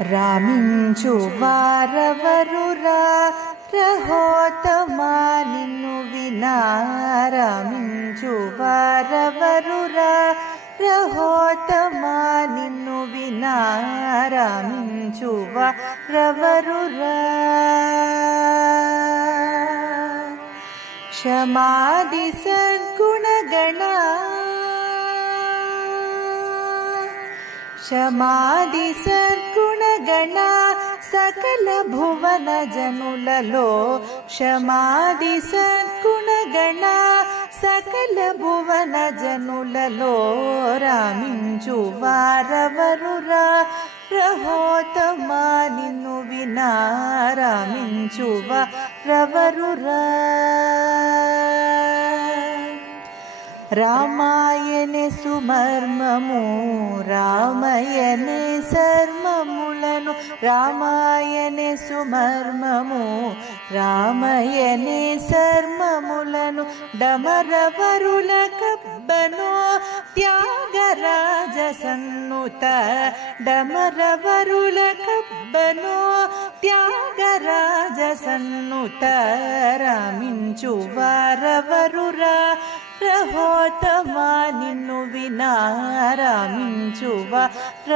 రామించు వారెవరురా రహోత్తమా నిన్ను వినా. రామించు వారెవరురా రహోత్తమా నిన్ను వినా. రామించు వారెవరురా. క్షమాది సద్గుణగణ క్షమాది సద్గుణగణ సకల భువన జనులలో. క్షమాది సద్గుణగణ సకల భువన జనులలో. రామించు వారెవరురా రహోత్తమా నిన్ను వినా. రామించు వారెవరురా. రామాయణే సుమర్మము రామయనే సర్మములను. రామాయణే సుమర్మము రామయనే సర్మములను. డమరవరుల కబ్బనో త్యాగరాజ సన్నుత. డమరవరుల కబ్బనో త్యాగరాజ సన్నుత. రామించు వారెవరురా రహోత్తమా నిన్ను వినా. రామించు వారెవరురా.